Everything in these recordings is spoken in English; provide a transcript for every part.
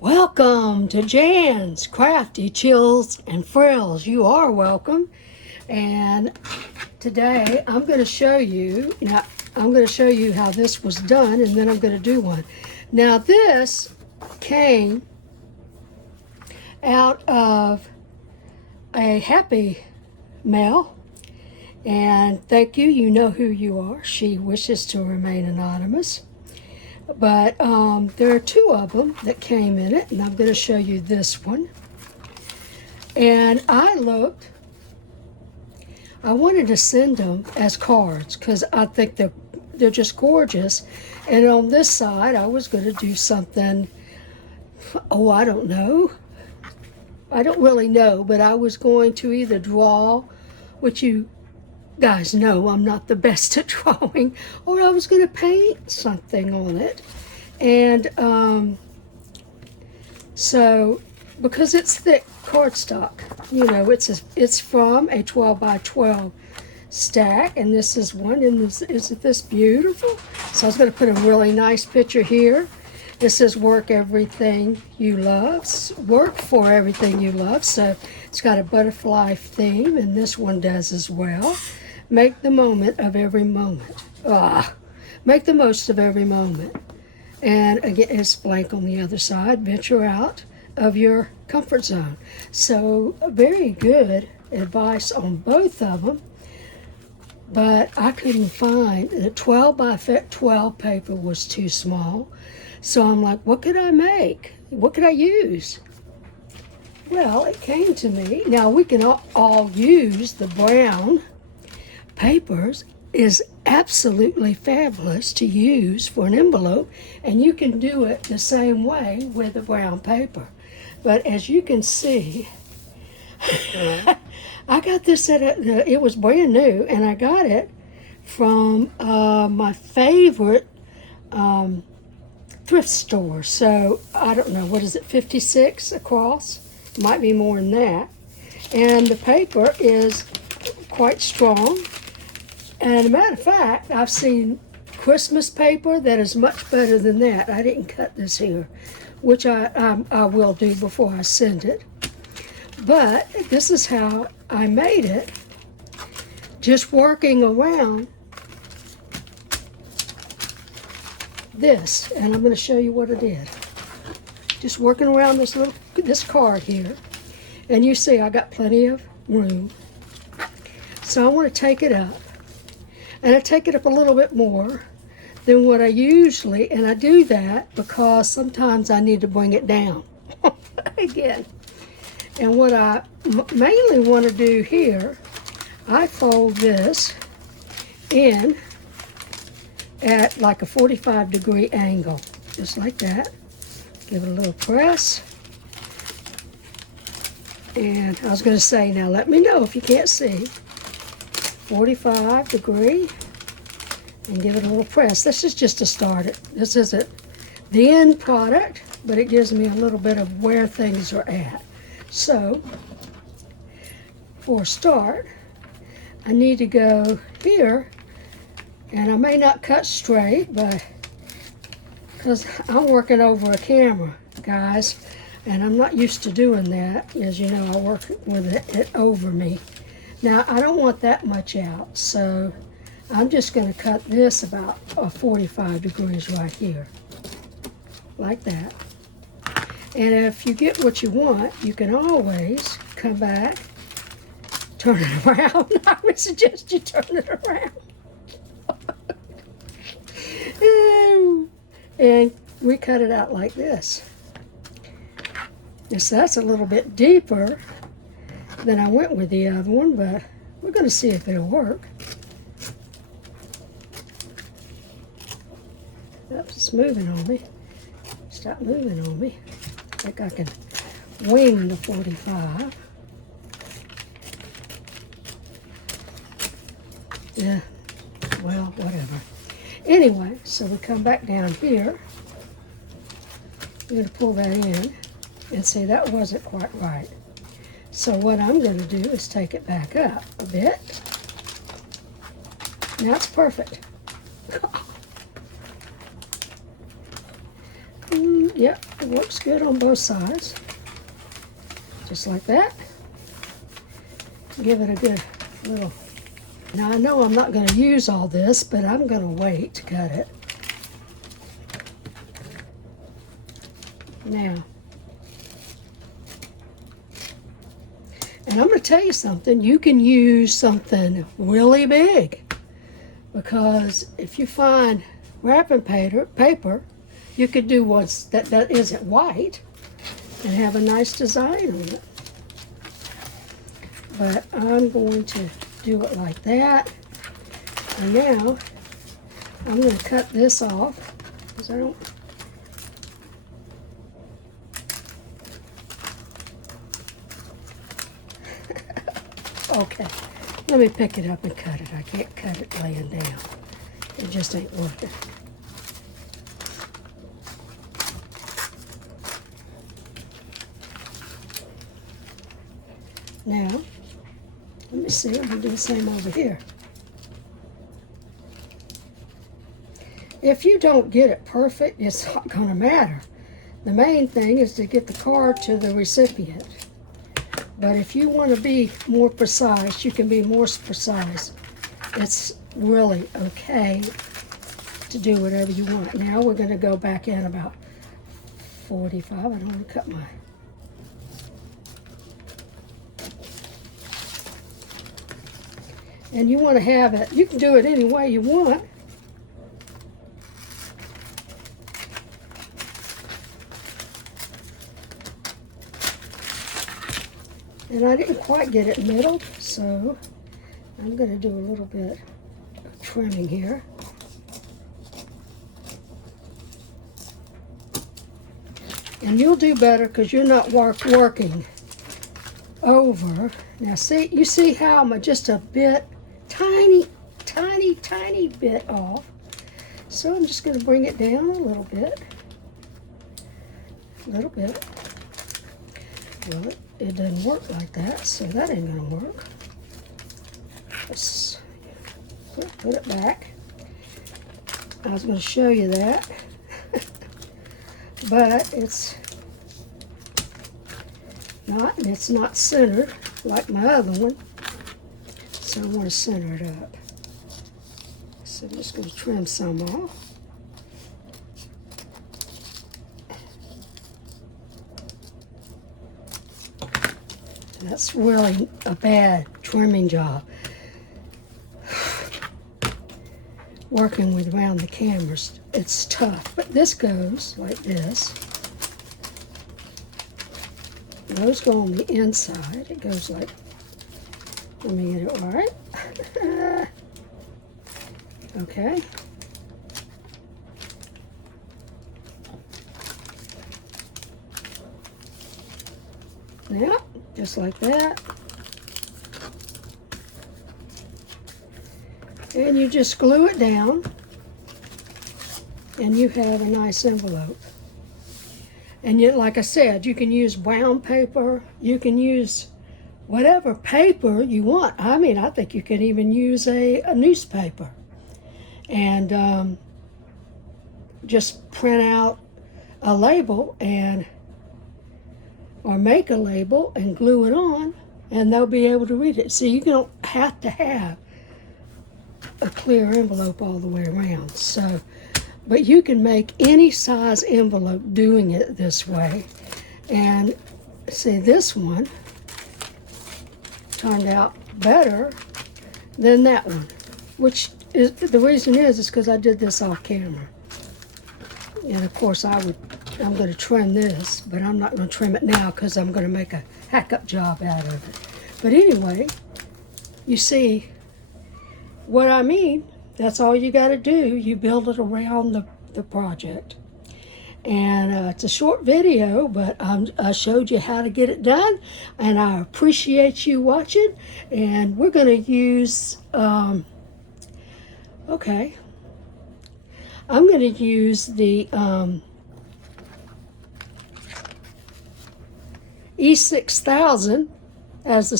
Welcome to Jan's Crafty Chills and Frills. You are welcome. And today I'm going to show you, how this was done, and then I'm going to do one. Now this came out of a Happy Mail. And thank you, you know who you are. She wishes to remain anonymous. But there are two of them that came in it, and I'm going to show you this one. And I wanted to send them as cards because I think they're just gorgeous. And on this side, I was going to do something, I don't know. I don't really know, but I was going to either draw, which you guys know I'm not the best at drawing, or I was going to paint something on it. And so because it's thick cardstock, you know, it's from a 12 by 12 stack, and this is one, and isn't this beautiful? So I was going to put a really nice picture here. This says work everything you love, work for everything you love. So it's got a butterfly theme, and this one does as well. Make the moment of every moment. Make the most of every moment. And again, it's blank on the other side. Venture out of your comfort zone. So very good advice on both of them. But I couldn't find, the 12 by 12 paper was too small. So I'm like, what could I make? What could I use? Well, it came to me. Now we can all use the brown papers. Is absolutely fabulous to use for an envelope, and you can do it the same way with the brown paper. But as you can see, I got this it was brand new, and I got it from my favorite thrift store. So I don't know, what is it, 56 across? Might be more than that. And the paper is quite strong. And a matter of fact, I've seen Christmas paper that is much better than that. I didn't cut this here, which I will do before I send it. But this is how I made it, just working around this. And I'm going to show you what I did. Just working around this card here. And you see I got plenty of room. So I want to take it up. And I take it up a little bit more than what I usually, and I do that because sometimes I need to bring it down again. And what I mainly want to do here, I fold this in at like a 45-degree angle, just like that. Give it a little press. And I was going to say, now let me know if you can't see. 45 degree, and give it a little press. This is just to start it. This isn't the end product, but it gives me a little bit of where things are at. So for a start, I need to go here, and I may not cut straight, but because I'm working over a camera, guys, and I'm not used to doing that. As you know, I work with it over me. Now, I don't want that much out, so I'm just going to cut this about 45 degrees right here, like that. And if you get what you want, you can always come back, turn it around. I would suggest you turn it around. And we cut it out like this. And so that's a little bit deeper than I went with the other one, but we're going to see if it'll work. Oops, it's moving on me. Stop moving on me. I think I can wing the 45. Yeah, well, whatever. Anyway, so we come back down here. I'm going to pull that in, and see, that wasn't quite right. So what I'm going to do is take it back up a bit. Now it's perfect. Yep, It works good on both sides. Just like that. Give it a good little... Now I know I'm not going to use all this, but I'm going to wait to cut it. Now, and I'm going to tell you something, you can use something really big, because if you find wrapping paper, you could do ones that isn't white and have a nice design on it. But I'm going to do it like that. And now I'm going to cut this off, because I don't... Okay, let me pick it up and cut it. I can't cut it laying down. It just ain't working. Now, let me see, I'm going to do the same over here. If you don't get it perfect, it's not going to matter. The main thing is to get the card to the recipient. But if you want to be more precise, you can be more precise. It's really okay to do whatever you want. Now we're going to go back in about 45. I don't want to cut my... And you want to have it, you can do it any way you want. And I didn't quite get it middled, so I'm going to do a little bit of trimming here. And you'll do better because you're not working over. Now see, you see how I'm just a bit, tiny bit off. So I'm just going to bring it down a little bit. Well, it doesn't work like that, so that ain't going to work. Let's put it back. I was going to show you that. But it's not centered like my other one. So I want to center it up. So I'm just going to trim some off. That's really a bad trimming job. Working with around the cameras, it's tough. But this goes like this. Those go on the inside. It goes like, let me get it right. Okay. Yeah, just like that. And you just glue it down, and you have a nice envelope. And you, like I said, you can use brown paper, you can use whatever paper you want. I mean, I think you can even use a newspaper. And just print out a label or make a label and glue it on, and they'll be able to read it. So you don't have to have a clear envelope all the way around. So, but you can make any size envelope doing it this way. And see, this one turned out better than that one, which is the reason is because I did this off camera. And of course I'm going to trim this, but I'm not going to trim it now because I'm going to make a hack-up job out of it. But anyway, you see what I mean. That's all you got to do. You build it around the project. And it's a short video, but I showed you how to get it done, and I appreciate you watching. And we're going to use, okay, I'm going to use the E6000 as a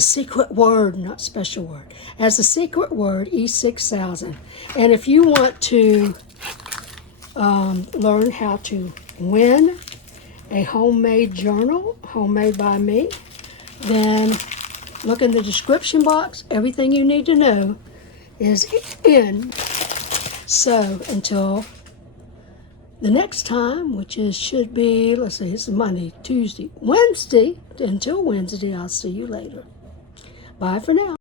secret word, not special word, as a secret word, E6000. And if you want to learn how to win a homemade journal, homemade by me, then look in the description box. Everything you need to know is in. So until the next time, which is should be, let's see, it's Monday, Tuesday, Wednesday. Until Wednesday, I'll see you later. Bye for now.